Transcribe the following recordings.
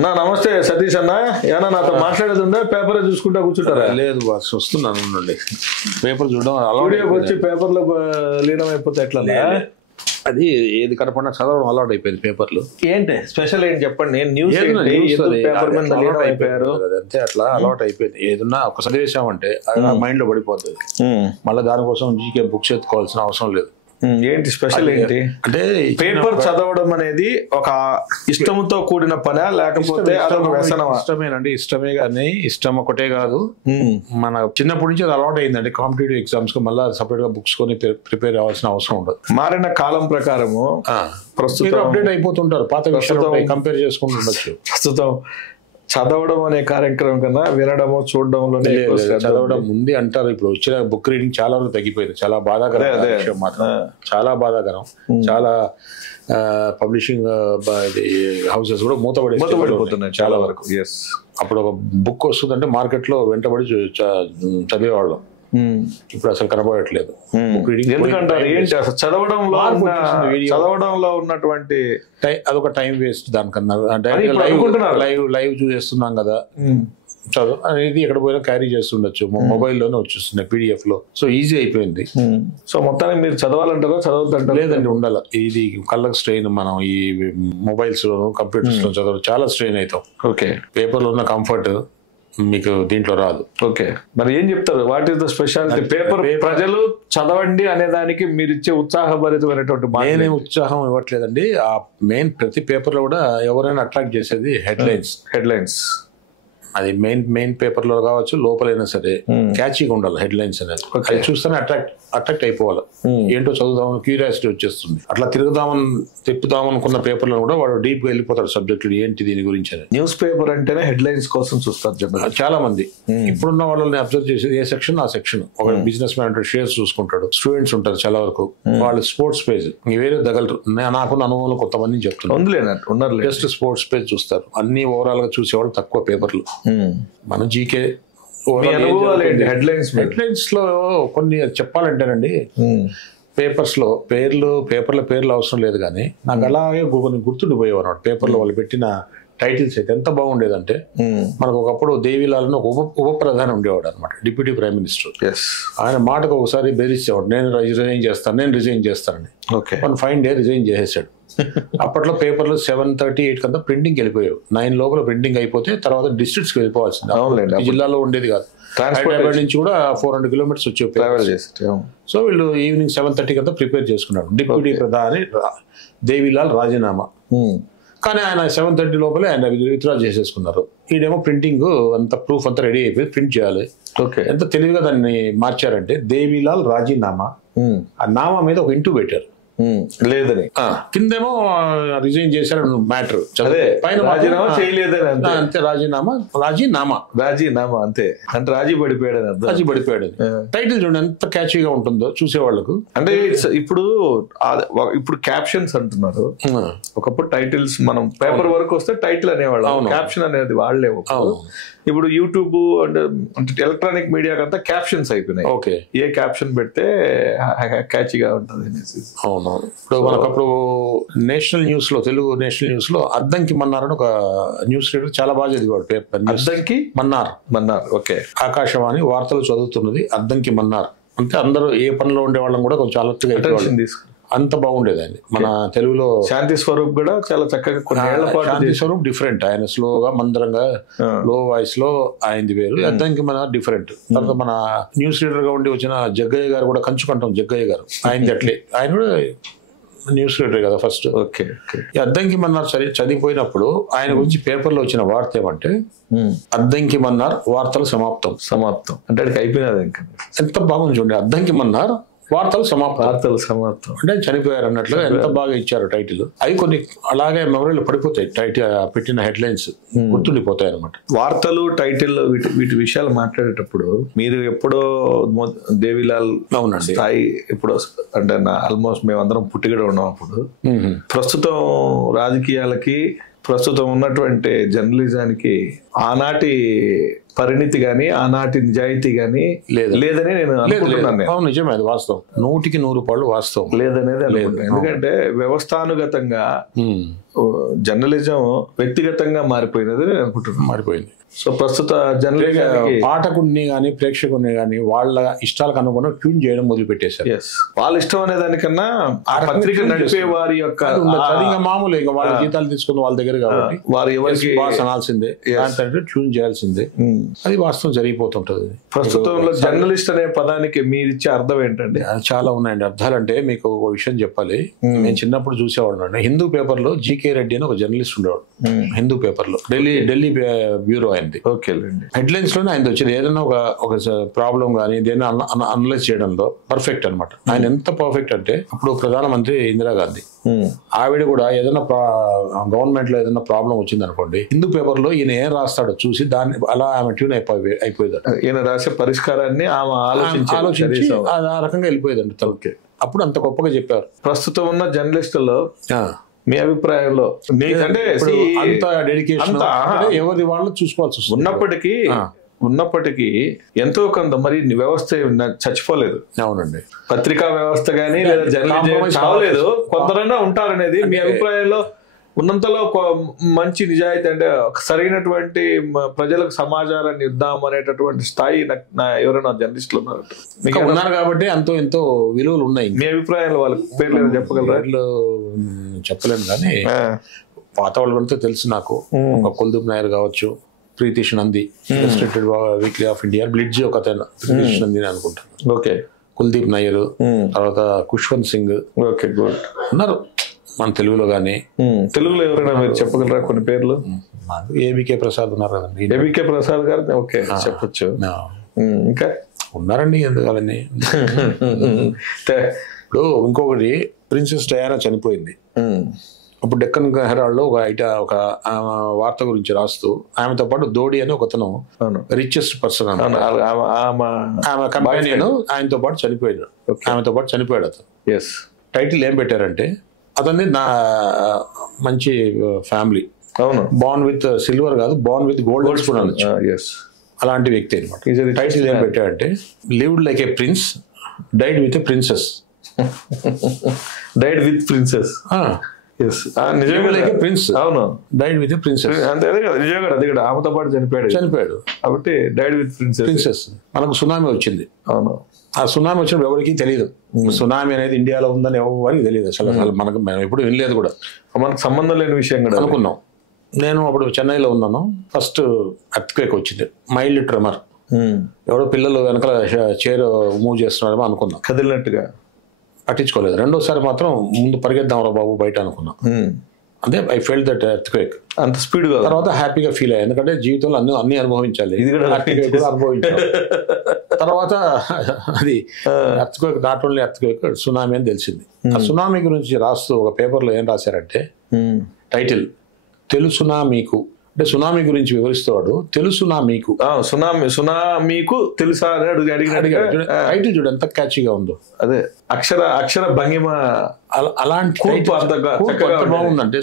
అన్నా నమస్తే సతీష్ అన్న. ఏమన్నా నాతో మాట్లాడేది ఉందా? పేపర్ చూసుకుంటా కూర్చుంటారా? లేదు బాస్, వస్తున్నాను నుండి పేపర్ చూడడం వీడియోకి వచ్చి పేపర్లో లీనం అయిపోతే ఎట్లా? అది ఏది కనపడినా చదవడం అలవాటు అయిపోయింది పేపర్లు. ఏంటి స్పెషల్ ఏంటి చెప్పండి. నేను న్యూస్ పేపర్ మీద లీనం అయిపోయారు అంతే, అట్లా అలవాటు అయిపోయింది. ఏదన్నా ఒకసారి వేసామంటే అది నా మైండ్ లో పడిపోతుంది. మళ్ళీ దానికోసం జీకే బుక్స్ ఎత్తుకోవాల్సిన అవసరం లేదు. ఏంటి స్పెషల్ ఏంటి అంటే పేపర్ చదవడం అనేది ఒక ఇష్టంతో కూడిన పనా లేకపోతే ఇష్టమేనండి? ఇష్టమే కానీ ఇష్టం ఒకటే కాదు, మన చిన్నప్పటి నుంచి అది అలవాటు అయిందండి. కాంపిటేటివ్ ఎగ్జామ్స్ కు మళ్ళీ సపరేట్ గా బుక్స్ కొని ప్రిపేర్ అవ్వాల్సిన అవసరం ఉండదు. మారిన కాలం ప్రకారము ప్రస్తుతం అప్డేట్ అయిపోతుంటారు, పాత విషయాలు కంపేర్ చేసుకుంటుండొచ్చు. ప్రస్తుతం చదవడం అనే కార్యక్రమం కన్నా వినడము చూడడంలోనే చదవడం ఉంది అంటారు. ఇప్పుడు వచ్చిన బుక్ రీడింగ్ చాలా వరకు తగ్గిపోయింది. చాలా బాధాకరం విషయం మాత్రం, చాలా బాధాకరం. చాలా పబ్లిషింగ్ హౌసెస్ కూడా మూతపడిపోతున్నాయి చాలా వరకు. అప్పుడు ఒక బుక్ వస్తుందంటే మార్కెట్ లో వెంటబడి చదివేవాళ్ళం. ఇప్పుడు అసలు కనబడట్లేదు. ఎందుకంటారు ఏంటి అసలు చదవడంలో ఉన్నటువంటి అదొక టైం వేస్ట్. దానికన్నా లైవ్ చూసేస్తున్నాం కదా, చదువు అనేది ఎక్కడ పోయినా క్యారీ చేస్తుండొచ్చు. మొబైల్లోనే వచ్చేస్తున్నాయి PDF లో. సో ఈజీ అయిపోయింది. సో మొత్తానికి మీరు చదవాలంటారా చదవద్దంటారా? లేదండి, ఉండాలి. ఇది కళ్ళకు స్ట్రెయిన్. మనం ఈ మొబైల్స్ లోను కంప్యూటర్స్ లో చదవడం చాలా స్ట్రెయిన్ అవుతాం. ఓకే, పేపర్ లో ఉన్న కంఫర్ట్ మీకు దీంట్లో రాదు. ఓకే, మరి ఏం చెప్తారు? What is the speciality? Paper ప్రజలు చదవండి అనే దానికి మీరు ఇచ్చే ఉత్సాహభరితమైనటువంటి నేనేం ఉత్సాహం ఇవ్వట్లేదండి. ఆ మెయిన్ ప్రతి పేపర్ లో కూడా ఎవరైనా అట్రాక్ట్ చేసేది హెడ్లైన్స్. అది మెయిన్ పేపర్ లో కావచ్చు, లోపలైనా సరే క్యాచీగా ఉండాలి హెడ్లైన్స్ అనేది. అది చూస్తేనే అట్రాక్ట్ అయిపోవాలి. ఏంటో చదువుదామని క్యూరియాసిటీ వచ్చేస్తుంది. అట్లా తిప్పుదామనుకున్న పేపర్లో కూడా వాడు డీప్ గా వెళ్ళిపోతాడు సబ్జెక్ట్ ఏంటి దీని గురించి అని. న్యూస్ పేపర్ అంటేనే హెడ్లైన్స్ కోసం చూస్తారు చాలా మంది. ఇప్పుడున్న వాళ్ళని అబ్జర్వ్ చేసేది ఏ సెక్షన్ ఆ సెక్షన్. ఒక బిజినెస్ మ్యాన్ అంటే షేర్స్ చూసుకుంటాడు, స్టూడెంట్స్ ఉంటారు చాలా వరకు, వాళ్ళు స్పోర్ట్స్ పేజ్ వేరే దగ్గర. నాకున్న అనుభవంలో కొంతమంది చెప్తున్నాను, జస్ట్ స్పోర్ట్స్ పేజ్ చూస్తారు. అన్ని ఓవరాల్ గా చూసేవాళ్ళు తక్కువ పేపర్లు. మన జీకే హెడ్లైన్స్ లో కొన్ని చెప్పాలంటేనండి, పేపర్ల పేర్లు అవసరం లేదు కానీ నాకు అలాగే కొన్ని గుర్తుండిపోయేవారు అన్నమాట. పేపర్లో వాళ్ళు పెట్టిన టైటిల్స్ అయితే ఎంత బాగుండేదంటే, మనకు ఒకప్పుడు దేవిలాల్ అని ఒక ఉప ప్రధాని ఉండేవాడు అనమాట, డిప్యూటీ ప్రైమ్ మినిస్టర్. ఆయన మాటకు ఒకసారి బెదిరించేవాడు, నేను రిజైన్ చేస్తానని. వన్ ఫైన్ డే రిజైన్ చేసేసాడు. అప్పట్లో పేపర్లు 7:30-8 కంతా ప్రింటింగ్ వెళ్ళిపోయావు. 9 లోపల ప్రింటింగ్ అయిపోతే తర్వాత డిస్ట్రిక్ట్స్ కి వెళ్ళిపోవాల్సింది. జిల్లాలో ఉండేది కాదు. హైదరాబాద్ నుంచి కూడా 400 కిలోమీటర్స్ వచ్చే. సో వీళ్ళు ఈవినింగ్ 7:30 కంతా ప్రిపేర్ చేసుకున్నాడు. డిప్యూటీ ప్రధాని దేవిలాల్ రాజీనామా. కానీ ఆయన 7:30 లోపలే ఆయన విత్డ్రా చేసేసుకున్నారు. ఈడేమో ప్రింటింగ్ అంత ప్రూఫ్ అంతా రెడీ అయిపోయి ప్రింట్ చేయాలి. ఎంత తెలివిగా దాన్ని మార్చారంటే, దేవిలాల్ రాజీనామా, ఆ నామా మీద ఒక ఇంటూ పెట్టారు లేదని, కిందేమో రిజైన్ చేశారు మ్యాటర్, పైన రాజీనామా చేయలేదని. అంతే, రాజీనామా అంతే. అంటే రాజీ పడిపోయాడు. టైటిల్ చూడండి ఎంత క్యాచీగా ఉంటుందో చూసేవాళ్ళకు. అంటే ఇప్పుడు క్యాప్షన్స్ అంటున్నారు. ఒకప్పుడు టైటిల్స్ మనం పేపర్ వరకు వస్తే టైటిల్ అనేవాళ్ళు, క్యాప్షన్ అనేది వాళ్ళే. ఇప్పుడు యూట్యూబ్ అంటే ఎలక్ట్రానిక్ మీడియా కంతా క్యాప్షన్స్ అయిపోయినాయి. ఓకే, ఏ క్యాప్షన్ పెడితే క్యాచీగా ఉంటుంది అనేసి. అవును, ఇప్పుడు మనకప్పుడు నేషనల్ న్యూస్ లో, తెలుగు నేషనల్ న్యూస్ లో అద్దంకి మన్నార్ అని ఒక న్యూస్ రీడర్ చాలా బాగా చదివాడు పేపర్. అద్దంకి మన్నార్. ఓకే, ఆకాశవాణి వార్తలు చదువుతున్నది అద్దంకి మన్నార్. అంటే అందరూ ఏ పనిలో ఉండే వాళ్ళం కూడా కొంచెం అలర్ట్గా అంత బాగుండేది ఆయన. మన తెలుగులో శాంతి స్వరూప్ కూడా చాలా చక్కగా శాంతి స్వరూప్ డిఫరెంట్. ఆయన స్లోగా మందరంగా లో వాయిస్ లో ఆయనది వేరు, అద్దంకి మన డిఫరెంట్. తర్వాత మన న్యూస్ రీడర్ గా ఉండి వచ్చిన జగ్గయ్య గారు కూడా, కంచుకంటాం జగ్గయ్య గారు, ఆయనది అట్లే. ఆయన కూడా న్యూస్ రీడర్ కదా ఫస్ట్. ఓకే, అద్దంకి మన్నార్ చదివిపోయినప్పుడు ఆయన గురించి పేపర్లో వచ్చిన వార్త ఏమంటే, అద్దంకి మన్నార్ వార్తలు సమాప్తం అంటే అయిపోయినది. ఇంకా ఎంత బాగుంది చూడండి, అద్దంకి మన్నార్ వార్తలు సమాప్తం అంటే చనిపోయారు అన్నట్లు ఎంత బాగా ఇచ్చారు టైటిల్. అవి కొన్ని అలాగే మెమరీలో పడిపోతాయి, టైటిల్ పెట్టిన హెడ్లైన్స్ గుర్తుండిపోతాయి అనమాట. వార్తలు టైటిల్ వీటి విషయాలు మాట్లాడేటప్పుడు మీరు ఎప్పుడో దేవిలాల్ స్థాయి ఎప్పుడో అంటే ఆల్మోస్ట్ మేమందరం పుట్టిగడ ఉన్నాం అప్పుడు. ప్రస్తుతం రాజకీయాలకి, ప్రస్తుతం ఉన్నటువంటి జర్నలిజానికి ఆనాటి పరిణితి గాని ఆనాటి నిజాయితీ గాని లేదని నేను అనుకుంటున్నాను. అవును, నిజమే, అది వాస్తవం, 100% వాస్తవం లేదనేది అనుకుంటున్నాను. ఎందుకంటే వ్యవస్థానుగతంగా జర్నలిజం వ్యక్తిగతంగా మారిపోయినది నేను అనుకుంటున్నాను. మారిపోయింది. సో ప్రస్తుత జర్నలిజం పాఠకుడిని గానీ ప్రేక్షకుడిని గానీ వాళ్ళ ఇష్టాలకు అనుగుణంగా ట్యూన్ చేయడం మొదలు పెట్టేశారు. వాళ్ళ ఇష్టం అనే దానికన్నా ఆ పత్రిక నడిపే వారి యొక్క మామూలు ఇంకా వాళ్ళ జీతాలు తీసుకుని వాళ్ళ దగ్గర కాబట్టి వారు ఎవరికి బాస్ అనాల్సిందే, ట్యూన్ చేయాల్సిందే. అది వాస్తవం జరిగిపోతుంటది. ప్రస్తుతంలో జర్నలిస్ట్ అనే పదానికి మీరిచ్చే అర్థం ఏంటండి? చాలా ఉన్నాయండి అర్థాలంటే. మీకు ఒక విషయం చెప్పాలి, నేను చిన్నప్పుడు చూసేవాడు అండి, హిందూ పేపర్ లో జీకే రెడ్డి అని ఒక జర్నలిస్ట్ ఉండేవాడు. హిందూ పేపర్ లో ఢిల్లీ బ్యూరో అయింది. హెడ్లైన్స్ లోనే ఆయన వచ్చేది. ఏదైనా ఒక ప్రాబ్లం కానీ దేని అనలైజ్ చేయడంలో పర్ఫెక్ట్ అనమాట. ఆయన ఎంత పర్ఫెక్ట్ అంటే అప్పుడు ప్రధానమంత్రి ఇందిరాగాంధీ, ఆవిడ కూడా ఏదైనా గవర్నమెంట్ లో ఏదైనా ప్రాబ్లం వచ్చింది అనుకోండి, హిందూ పేపర్ లో ఈయన ఏం రాస్తాడో చూసి దాన్ని అలా ఆమె ట్యూన్ అయిపోయేది. ఈయన రాసే పరిష్కారాన్ని ఆమె ఆలోచించి ఆ రకంగా వెళ్ళిపోయేదండి తలకి. అప్పుడు అంత గొప్పగా చెప్పారు. ప్రస్తుతం ఉన్న జర్నలిస్టుల్లో మీ అభిప్రాయంలో అంత డెడికేషన్ ఎవరి వాళ్ళు చూసుకోవాల్సి వస్తుంది. ఉన్నప్పటికీ ఎంతో కొంత మరి వ్యవస్థ చచ్చిపోలేదు. అవునండి, పత్రికా వ్యవస్థ గానీ లేదా జర్నలిజం చావలేదు, కొందరైనా ఉంటారనేది మీ అభిప్రాయంలో? ఉన్నంతలో మంచి నిజాయితీ అంటే సరైనటువంటి ప్రజలకు సమాచారాన్ని ఇద్దాం అనేటటువంటి స్థాయి ఎవరైనా జర్నలిస్టులు ఉన్నారు కాబట్టి ఎంతో విలువలు ఉన్నాయి. మీ అభిప్రాయంలో వాళ్ళ పేర్లు చెప్పగలరా? చెప్పలేను కానీ పాత వాళ్ళ గురించి తెలుసు నాకు. ఒక కుల్దీప్ నాయర్ కావచ్చు, Pritish Nandy, Illustrated Weekly of India Blitz ఒక ప్రీతిష్ నంది అనుకుంటాను. ఓకే, కుల్దీప్ నాయర్, తర్వాత ఖుష్వంత్ సింగ్. Okay, good. ఉన్నారు మన తెలుగులో గానీ. తెలుగులో ఎవరైనా మీరు చెప్పగలరా కొన్ని పేర్లు? ఏబికే ప్రసాద్ ఉన్నారు కదండి. ఏబికే ప్రసాద్ గారు ఓకే చెప్పొచ్చు. ఇంకా ఉన్నారండి ఎందుకని. ఇప్పుడు ఇంకొకటి, ప్రిన్సెస్ డయానా చనిపోయింది. అప్పుడు డెక్కన్ హెరాల్డ్ లో ఒక వార్త గురించి రాస్తూ ఆమెతో పాటు దోడి అని ఒకతను రిచెస్ట్ పర్సన్ ఆమె కంపెనీను ఆయనతో పాటు చనిపోయాడు. ఆమెతో పాటు చనిపోయాడు అతను. టైటిల్ ఏం పెట్టారంటే అతన్ని మంచి ఫ్యామిలీ, అవును, బార్న్ విత్ సిల్వర్ కాదు, బార్న్ విత్ గోల్డ్ స్పూన్ అనొచ్చు. అలాంటి వ్యక్తి అనమాట. టైటిల్ ఏం పెట్టాడంటే lived like a prince, died with a princess. Died with princess. Prince, అవును, డైడ్ విత్ ప్రిన్సెస్. అంతే కదా, నిజంగా అది కూడా ఆమెతో పాటు చనిపోయాడు కాబట్టి డైడ్ విత్ ప్రిన్సెస్. మనకు సునామీ వచ్చింది. అవును, ఆ సునామీ వచ్చినప్పుడు ఎవరికి తెలియదు. సునామీ అనేది ఇండియాలో ఉందని ఎవరికి తెలియదు అసలు. మనం ఎప్పుడు వినలేదు కూడా, మనకు సంబంధం లేని విషయం కూడా అనుకున్నాం. నేను అప్పుడు చెన్నైలో ఉన్నాను. ఫస్ట్ ఎర్త్క్వేక్ వచ్చింది, మైల్డ్ ట్రెమర్. ఎవరో పిల్లలు వెనకాల చైర్ మూవ్ చేస్తున్నారేమో అనుకున్నాం, కదిలినట్టుగా పట్టించుకోలేదు. రెండోసారి మాత్రం ముందు పరిగెద్దాం రా బాబు బయట అనుకున్నాం. అంటే ఐ ఫెల్ట్ దట్ ఎర్త్క్వేక్. అంత స్పీడ్ గా తర్వాత హ్యాపీగా ఫీల్ అయ్యాయి, ఎందుకంటే జీవితంలో అన్ని అనుభవించాలి, ఇది కూడా అనుభవించాలి. తర్వాత అది earthquake, not only earthquake, tsunami అని తెలిసింది. ఆ సునామీ గురించి రాస్తూ ఒక పేపర్లో ఏం రాశారంటే టైటిల్ తెలుసునా మీకు, అంటే సునామీ గురించి వివరిస్తాడు. తెలుసునా మీకు, సునామీకు తెలుసా అని అడిగినట్టుగా టైటిల్ చూడు ఎంత క్యాచీగా ఉందో. అదే అక్షర భంగిమ అలాంటి బాగుందంటే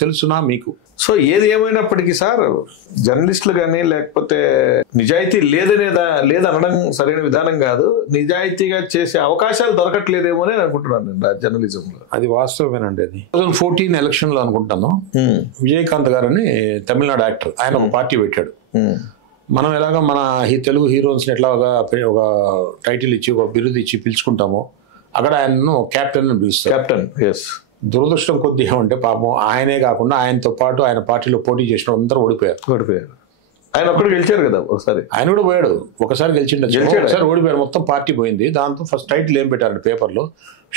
తెలుసునా మీకు. సో ఏది ఏమైనప్పటికీ సార్, జర్నలిస్టులు కానీ లేకపోతే నిజాయితీ లేదనడం సరైన విధానం కాదు, నిజాయితీగా చేసే అవకాశాలు దొరకట్లేదేమో అని అనుకుంటున్నాను నేను జర్నలిజంలో. అది వాస్తవమేనండి. అది 2014 ఎలక్షన్ లో అనుకుంటాను, విజయకాంత్ గారని తమిళనాడు యాక్టర్, ఆయన ఒక పార్టీ పెట్టాడు. మనం ఎలాగ మన తెలుగు హీరోస్ ఎట్లాగా ఒక టైటిల్ ఇచ్చి ఒక బిరుదు ఇచ్చి పిలుచుకుంటామో, అక్కడ ఆయనను కెప్టెన్ అని పిలుస్తారు. కెప్టెన్, ఎస్. దురదృష్టం కొద్ది ఏమంటే పాపం ఆయనే కాకుండా ఆయనతో పాటు ఆయన పార్టీలో పోటీ చేసిన అందరూ ఓడిపోయారు. ఆయన ఒక్కడు గెలిచారు కదా ఒకసారి, ఆయన కూడా పోయాడు. ఒకసారి గెలిచిండు, ఒకసారి ఓడిపోయాడు, మొత్తం పార్టీ పోయింది. దాంతో ఫస్ట్ టైటిల్ ఏం పెట్టారండి పేపర్లో,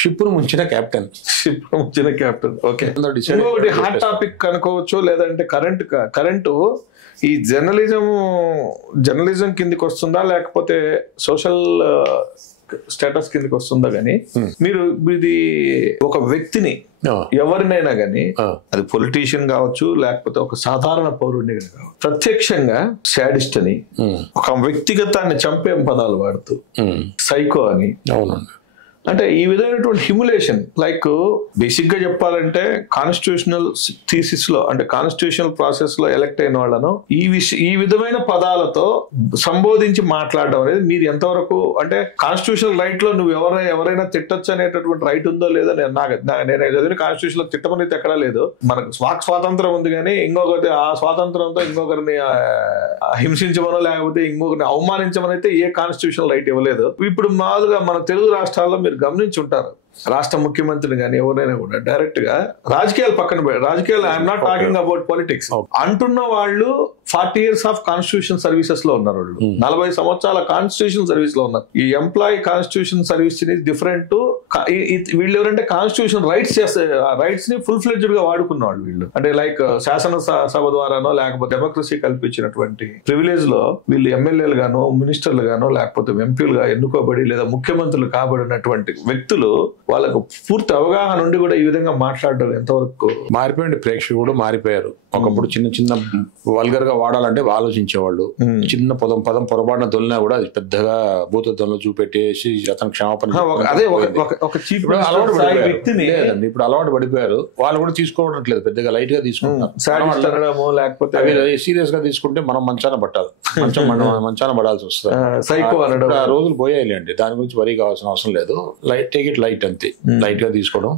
షిప్ను ముంచిన కెప్టెన్. ఓకే, ఇంకొకటి హాట్ టాపిక్ అనుకోవచ్చు, లేదంటే కరెంటు ఈ జర్నలిజం కిందికి వస్తుందా లేకపోతే సోషల్ స్టేటస్ కిందకి వస్తుందా గానీ, మీరు ఇది ఒక వ్యక్తిని ఎవరినైనా గానీ, అది పొలిటీషియన్ కావచ్చు లేకపోతే ఒక సాధారణ పౌరుడిని కావచ్చు, ప్రత్యక్షంగా శాడిస్ట్ అని, ఒక వ్యక్తిగతాన్ని చంపే పదాలు వాడుతూ సైకో అని, అంటే ఈ విధమైనటువంటి హ్యూమిలేషన్, లైక్ బేసిక్ గా చెప్పాలంటే కాన్స్టిట్యూషనల్ థీసిస్ లో అంటే కాన్స్టిట్యూషనల్ ప్రాసెస్ లో ఎలక్ట్ అయిన వాళ్ళను ఈ విధమైన పదాలతో సంబోధించి మాట్లాడడం అనేది మీరు ఎంతవరకు, అంటే కాన్స్టిట్యూషనల్ రైట్ లో నువ్వు ఎవరైనా తిట్టొచ్చు అనేటటువంటి రైట్ ఉందో లేదో నేను చదివిన కాన్స్టిట్యూషన్ లో తిట్టమని అయితే ఎక్కడా లేదు. మనకు వాక్ స్వాతంత్రం ఉంది, కానీ ఇంకొకటి ఆ స్వాతంత్రంతో ఇంకొకరిని హింసించమనో లేకపోతే ఇంకొకరిని అవమానించమని అయితే ఏ కాన్స్టిట్యూషనల్ రైట్ ఇవ్వలేదు. ఇప్పుడు మామూలుగా మన తెలుగు రాష్ట్రాల్లో మీరు గమనించి ఉంటారు, రాష్ట్ర ముఖ్యమంత్రిని కానీ ఎవరైనా కూడా డైరెక్ట్ గా రాజకీయాలు పక్కన రాజకీయాలు, I'm not talking about politics అంటున్న వాళ్ళు 40 years ఆఫ్ కాన్స్టిట్యూషన్ సర్వీసెస్ లో ఉన్నారు. వాళ్ళు 40 సంవత్సరాల కాన్స్టిట్యూషన్ సర్వీస్ లో ఉన్నారు. ఈ employee constitution service different to వీళ్ళు ఎవరంటే కాన్స్టిట్యూషన్ రైట్స్ ని ఫుల్ ఫ్లెడ్జ్డ్ గా వాడుకున్న వాళ్ళు వీళ్ళు. అంటే లైక్ శాసనసభ ద్వారానో లేకపోతే డెమోక్రసీ కల్పించినటువంటి ప్రివిలేజ్ లో వీళ్ళు ఎమ్మెల్యేలు గానో మినిస్టర్లు గానో లేకపోతే ఎంపీలుగా ఎన్నుకోబడి లేదా ముఖ్యమంత్రులు కాబడినటువంటి వ్యక్తులు వాళ్ళకు పూర్తి అవగాహన ఉండి కూడా ఈ విధంగా మాట్లాడడం ఎంతవరకు మారిపోయింది. ప్రేక్షకుడు మారిపోయారు. ఒకప్పుడు చిన్న చిన్న వల్గర్ గా వాడాలంటే ఆలోచించేవాళ్ళు. చిన్న పదం పొరపాటున తొలినా కూడా అది పెద్దగా భూతత్వంలో చూపెట్టేసి అతను క్షమాపణ ఇప్పుడు అలవాటు పడిపోయారు. వాళ్ళు కూడా తీసుకోవట్లేదు, పెద్దగా లైట్ గా తీసుకుంటారు. లేకపోతే సీరియస్ గా తీసుకుంటే మనం మంచాన పట్టాలి, మంచాన పడాల్సి వస్తుంది. ఆ రోజులు పోయాయి అండి, దాని గురించి వరీ కావాల్సిన అవసరం లేదు. టేక్ ఇట్ లైట్ అంతే, లైట్ గా తీసుకోవడం.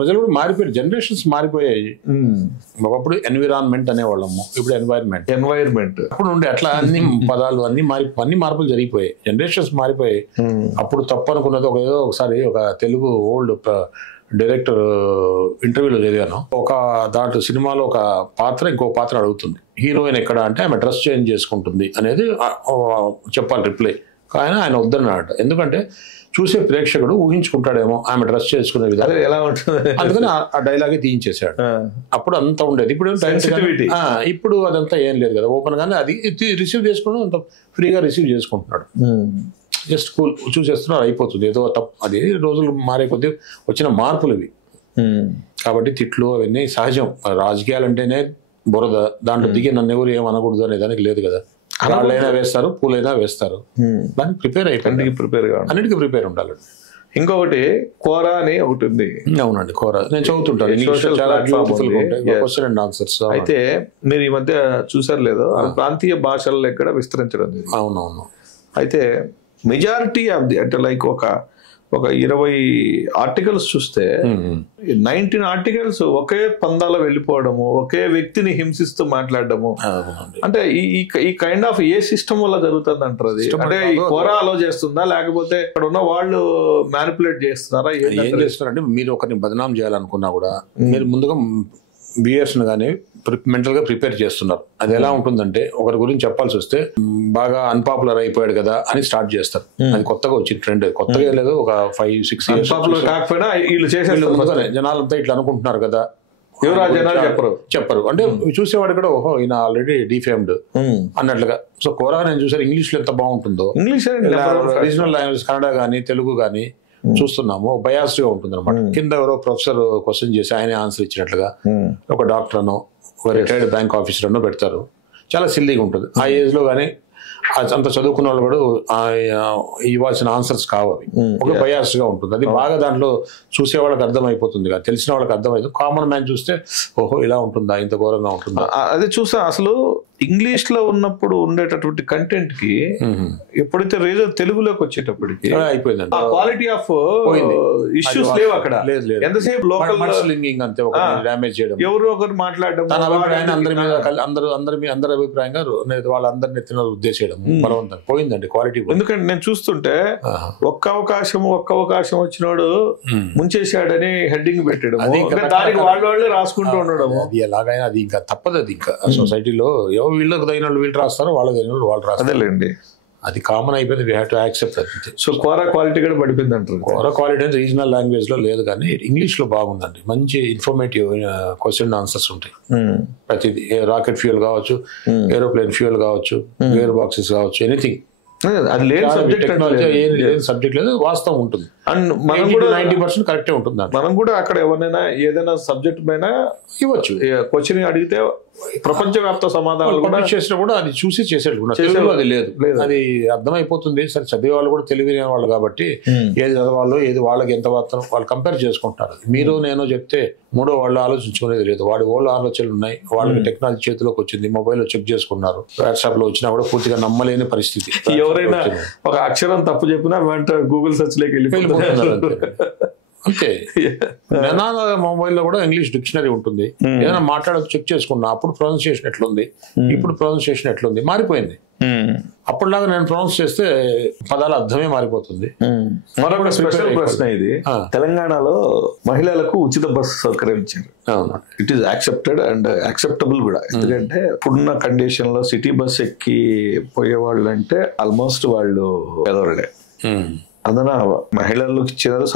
ప్రజలు కూడా మారిపోయారు, జనరేషన్స్ మారిపోయాయి. ఒకప్పుడు ఎన్విరాన్మెంట్ అనేవాళ్ళము, ఇప్పుడు ఎన్వైర్న్మెంట్. అప్పుడు ఉండే అట్లా అన్ని పదాలు అన్ని మార్పులు జరిగిపోయాయి, జనరేషన్స్ మారిపోయాయి. అప్పుడు తప్పు అనుకున్నది ఏదో ఒకసారి ఒక తెలుగు ఓల్డ్ డైరెక్టర్ ఇంటర్వ్యూలో చదివాను. ఒక దాంట్లో సినిమాలో ఒక పాత్ర ఇంకో పాత్ర అడుగుతుంది, హీరోయిన్ ఎక్కడ అంటే ఆమె డ్రెస్ చేంజ్ చేసుకుంటుంది అనేది చెప్పాలి రిప్లై. కానీ ఆయన వద్దన్నాడు, ఎందుకంటే చూసే ప్రేక్షకుడు ఊహించుకుంటాడేమో ఆమె డ్రెస్ చేసుకునే విధానం ఎలా ఉంటుంది, అందుకని ఆ డైలాగే తీయించేశాడు. అప్పుడు అంతా ఉండేది, ఇప్పుడు అదంతా ఏం లేదు కదా, ఓపెన్ గానే అది రిసీవ్ చేసుకోవడం అంత ఫ్రీగా రిసీవ్ చేసుకుంటున్నాడు. జస్ట్ కూల్ చూసేస్తున్నారు, అయిపోతుంది. ఏదో తప్పు, అది రోజులు మారే కొద్దీ వచ్చిన మార్పులు ఇవి. కాబట్టి తిట్లు అవన్నీ సహజం. రాజకీయాలు అంటేనే బురద, దాంట్లో దిగి నన్ను ఎవరు ఏమనకూడదు అనే దానికి లేదు కదా. రాళ్ళైనా వేస్తారు, పూలైనా వేస్తారు. దానికి ప్రిపేర్ అయిపోయింది, అన్నిటికీ ప్రిపేర్ ఉండాలి. ఇంకొకటి కోరా అని ఒకటి ఉంది. అవునండి, కోరా నేను చదువుతుంటాను, చాలా బ్యూటిఫుల్ గా ఉంటాయి క్వశ్చన్ అండ్ ఆన్సర్స్. అయితే మీరు ఈ మధ్య చూసారు లేదో, ప్రాంతీయ భాషల్లో ఎక్కడ విస్తరించడం. అవునవును. అయితే మెజారిటీ ఆఫ్ ది అంటే లైక్ ఒక 20 ఆర్టికల్స్ చూస్తే 19 ఆర్టికల్స్ ఒకే పందాలో వెళ్ళిపోవడము, ఒకే వ్యక్తిని హింసిస్తూ మాట్లాడము. అంటే ఈ కైండ్ ఆఫ్ ఏ సిస్టమ్ వల్ల జరుగుతుంది అంటారు? అది అంటే ఈ కోరా అలో చేస్తుందా, లేకపోతే ఇక్కడ ఉన్న వాళ్ళు మ్యానిపులేట్ చేస్తున్నారా? ఏం చేస్తున్నారంటే, మీరు ఒకరిని బదనాం చేయాలనుకున్నా కూడా మీరు ముందుగా బియర్స్ గానీ మెంటల్ గా ప్రిపేర్ చేస్తున్నారు. అది ఎలా ఉంటుందంటే, ఒకరి గురించి చెప్పాల్సి వస్తే బాగా అన్పాపులర్ అయిపోయాడు కదా అని స్టార్ట్ చేస్తారు. అది కొత్తగా వచ్చిన ట్రెండ్, కొత్తగా లేదు, ఒక 5-6 years కాకపోయినా వీళ్ళు చేసే జనాలంతా ఇట్లా అనుకుంటున్నారు కదా, చెప్పరు. అంటే చూసేవాడు కూడా ఓహో ఈయన ఆల్రెడీ డిఫేమ్డ్ అన్నట్లుగా. సో కోరా నేను చూసాను, ఇంగ్లీష్ లో ఎంత బాగుంటుందో, ఇంగ్లీష్ రీజనల్ లాంగ్వేజ్ కన్నడ గానీ తెలుగు గానీ చూస్తున్నాము, బయాస్డ్ గా ఉంటుంది అనమాట. కింద ఎవరో ప్రొఫెసర్ క్వశ్చన్ చేసి ఆయన ఆన్సర్ ఇచ్చినట్లుగా ఒక డాక్టర్ అనో ఒక రిటైర్డ్ బ్యాంక్ ఆఫీసర్ అనో పెడతారు. చాలా సిల్లీగా ఉంటుంది. ఆ ఏజ్ లో కానీ అంత చదువుకున్న వాళ్ళు కూడా ఇవ్వాల్సిన ఆన్సర్స్ కావాలి, ఒక బయాస్డ్ గా ఉంటుంది. అది బాగా దాంట్లో చూసే వాళ్ళకి అర్థమైపోతుంది కదా, తెలిసిన వాళ్ళకి అర్థమైపోతుంది. కామన్ మ్యాన్ చూస్తే ఓహో ఇలా ఉంటుందా, ఇంత ఘోరంగా ఉంటుందా. అది చూసా అసలు ఇంగ్లీష్ లో ఉన్నప్పుడు ఉండేటటువంటి కంటెంట్ కి ఎప్పుడైతే తెలుగులోకి వచ్చేటప్పటికి అయిపోయింది, క్వాలిటీ ఆఫ్ ఇష్యూస్ లేవు అక్కడ. ఎంతసేపు లోకల్ అంతే, డ్యామేజ్ చేయడం, ఎవరు ఒకరు మాట్లాడడం, అందరి అభిప్రాయంగా వాళ్ళందరినీ ఎత్తిన ఉద్దేశం బలవంతం పోయిందండి క్వాలిటీ. ఎందుకంటే నేను చూస్తుంటే ఒక్క అవకాశం వచ్చినోడు ముంచేశాడని హెడ్డింగ్ పెట్టడం, దానికి వాళ్ళే రాసుకుంటూ ఉండడం. అది ఎలాగైనా అది ఇంకా తప్పదు. అది ఇంకా సొసైటీలో వీళ్ళకి తగిన వీళ్ళు రాస్తారు, వాళ్ళకి తగిన వాళ్ళు రాస్తారు. అదేలేండి, అది కామన్ అయిపోయింది. వీ హ్యావ్ టు యాక్సెప్ట్ అది. సో కోరా క్వాలిటీ కూడా పడిపోయింది అంటారు. కోరా క్వాలిటీ అంటే రీజనల్ లాంగ్వేజ్ లో లేదు, కానీ ఇంగ్లీష్ లో బాగుందండి. మంచి ఇన్ఫర్మేటివ్ క్వశ్చన్ ఆన్సర్స్ ఉంటాయి. ప్రతిదీ, రాకెట్ ఫ్యూయల్ కావచ్చు, ఏరోప్లేన్ ఫ్యూయల్ కావచ్చు, గేర్ బాక్సెస్ కావచ్చు, ఎనీథింగ్. అది లేని సబ్జెక్ట్, టెక్నాలజీ లేని సబ్జెక్ట్ లేదు, వాస్తవం ఉంటుంది. అండ్ మనం కూడా 90% కరెక్టే ఉంటుంది. మనం కూడా అక్కడ ఎవరినైనా ఏదైనా సబ్జెక్ట్ పైన ఇవ్వచ్చు, క్వశ్చన్ అడిగితే ప్రపంచవ్యాప్త సమాధానాలు కూడా చేసినా కూడా అది చూసి చేసేట్టుకున్నారు. అది లేదు, అది అర్థమైపోతుంది. సరే చదివే వాళ్ళు కూడా తెలివిన వాళ్ళు కాబట్టి ఏది చదవాలో ఏది వాళ్ళకి ఎంత వాళ్ళు కంపేర్ చేసుకుంటారు. మీరు నేను చెప్తే మూడో వాళ్ళు ఆలోచించుకునేది లేదు. వాళ్ళ ఆలోచనలు ఉన్నాయి, వాళ్ళకి టెక్నాలజీ చేతిలోకి వచ్చింది, మొబైల్ లో చెక్ చేసుకున్నారు, వాట్సాప్ లో వచ్చినా కూడా పూర్తిగా నమ్మలేని పరిస్థితి. ఎవరైనా ఒక అక్షరం తప్పు చెప్పినా వెంట గూగుల్ సెర్చ్ లోకి వెళ్ళిపోతున్నారు అంతే. నినాద మొబైల్ లో కూడా ఇంగ్లీష్ డిక్షనరీ ఉంటుంది, ఏదైనా మాట్లాడక చెక్ చేసుకున్నా అప్పుడు ప్రొనౌన్సియేషన్ ఎట్లుంది, ఇప్పుడు ప్రొనౌన్సియేషన్ ఎట్లుంది మారిపోయింది. అప్పటిలాగా నేను ప్రొనౌన్స్ చేస్తే పదాల అర్థమే మారిపోతుంది. మరొక స్పెషల్ ప్రశ్న ఇది, తెలంగాణలో మహిళలకు ఉచిత బస్సు సౌకర్యం ఇచ్చారు. It is accepted and acceptable కూడా. ఎందుకంటే ఇప్పుడున్న కండిషన్ లో సిటీ బస్ ఎక్కి పోయేవాళ్ళు అంటే ఆల్మోస్ట్ వాళ్ళు పేదవాళ్ళే. అందున మహిళలకు ఇచ్చినారు,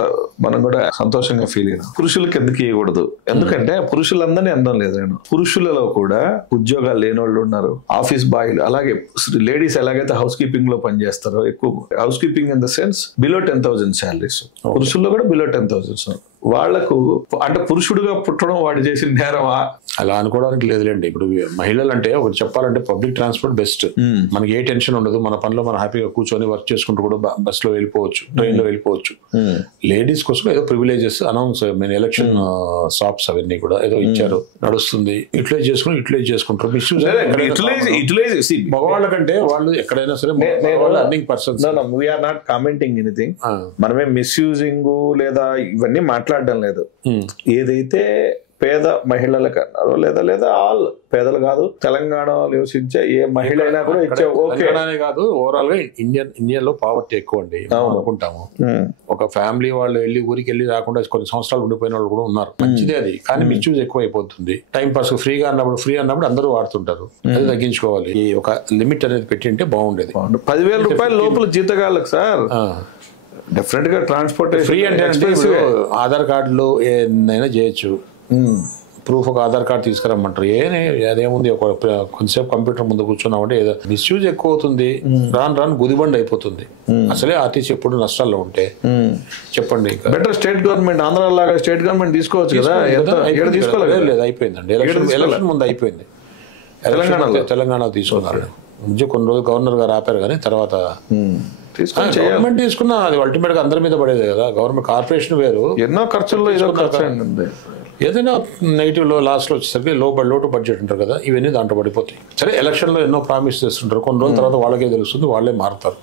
మనం కూడా సంతోషంగా ఫీల్ అయినాం. పురుషులకి ఎందుకు ఇవ్వకూడదు? ఎందుకంటే పురుషులందరినీ అందం లేదు. నేను పురుషులలో కూడా ఉద్యోగాలు లేని వాళ్ళు ఉన్నారు, ఆఫీస్ బాయ్లు, అలాగే లేడీస్ ఎలాగైతే హౌస్ కీపింగ్ లో పనిచేస్తారో, ఎక్కువ house keeping in the sense below 10,000 salaries, పురుషుల్లో కూడా బిలో 10,000. వాళ్లకు అంటే పురుషుడుగా పుట్టడం వాడు చేసిన నేరమా? అలా అనుకోవడానికి లేదులేండి. ఇప్పుడు మహిళలు అంటే ఒకటి చెప్పాలంటే పబ్లిక్ ట్రాన్స్పోర్ట్ బెస్ట్. మనకి ఏ టెన్షన్ ఉండదు, మన పనిలో మనం హ్యాపీగా కూర్చొని వర్క్ చేసుకుంటూ కూడా బస్ లో వెళ్ళిపోవచ్చు, ట్రైన్ లో వెళ్ళిపోవచ్చు. లేడీస్ కోసం ఏదో ప్రివిలేజెస్ అనౌన్స్, ఎలక్షన్ షాప్స్ అవన్నీ కూడా ఏదో ఇచ్చారు, నడుస్తుంది, యూటిలైజ్ చేసుకుంటారు. మగవాళ్ళ కంటే వాళ్ళు ఎక్కడైనా సరే earning persons. We're not commenting anything, మనమే మిస్యూజింగ్ లేదా ఇవన్నీ మాట్లాడడం లేదు. ఏదైతే పేద మహిళలకు అన్నారో లేదా ఆల్ పేదలు కాదు, తెలంగాణలో నివసించే ఏ మహిళ అయినా కూడా ఇచ్చే కాదు, ఓవరాల్ గా ఇండియాలో పావర్టీ ఎక్కువ అండి అనుకుంటాము. ఒక ఫ్యామిలీ వాళ్ళు వెళ్ళి ఊరికి వెళ్ళి రాకుండా కొన్ని సంవత్సరాలు ఉండిపోయిన వాళ్ళు కూడా ఉన్నారు. మంచిదే అది, కానీ మిస్యూజ్ ఎక్కువ అయిపోతుంది. టైం పాస్ ఫ్రీ అన్నప్పుడు అందరూ వాడుతుంటారు. అది తగ్గించుకోవాలి. ఒక లిమిట్ అనేది పెట్టింటే బాగుండేది. 10,000 రూపాయల లోపల జీతగాళ్ళకి సార్ డెఫినెట్ గా ట్రాన్స్పోర్ట్ ఫ్రీ అంటే ఆధార్ కార్డులో ఏదైనా చేయొచ్చు. ప్రూఫ్ ఒక ఆధార్ కార్డు తీసుకురమ్మంటారు. అదేముంది, కొంతసేపు కంప్యూటర్ ముందు కూర్చున్నామంటే ఏదో మిస్యూజ్ ఎక్కువ అవుతుంది. రాను గుదిబండి అయిపోతుంది. అసలే ఆర్టీసీ ఎప్పుడు నష్టాల్లో ఉంటే చెప్పండి. బెటర్ స్టేట్ గవర్నమెంట్, ఆంధ్ర లాగా స్టేట్ గవర్నమెంట్ తీసుకోవచ్చు కదా. లేదు, అయిపోయిందండి. ఎలక్షన్ ముందు అయిపోయింది. తెలంగాణ తీసుకున్నారు. కొన్ని రోజులు గవర్నర్ గారు ఆపారు, కానీ తర్వాత గవర్నమెంట్ తీసుకున్నా అది అల్టిమేట్ గా అందరి మీద పడేది కదా. గవర్నమెంట్ కార్పొరేషన్ వేరు, ఎన్నో ఖర్చుల్లో ఏదైనా నెగిటివ్ లో లాస్ట్ లో వచ్చేసరికి లోటు బడ్జెట్ ఉంటారు కదా, ఇవన్నీ దాంట్లో పడిపోతాయి. సరే ఎలక్షన్ లో ఎన్నో ప్రామిస్ చేస్తుంటారు, కొన్ని రోజుల తర్వాత వాళ్ళకే తెలుస్తుంది, వాళ్ళే మారుతారు.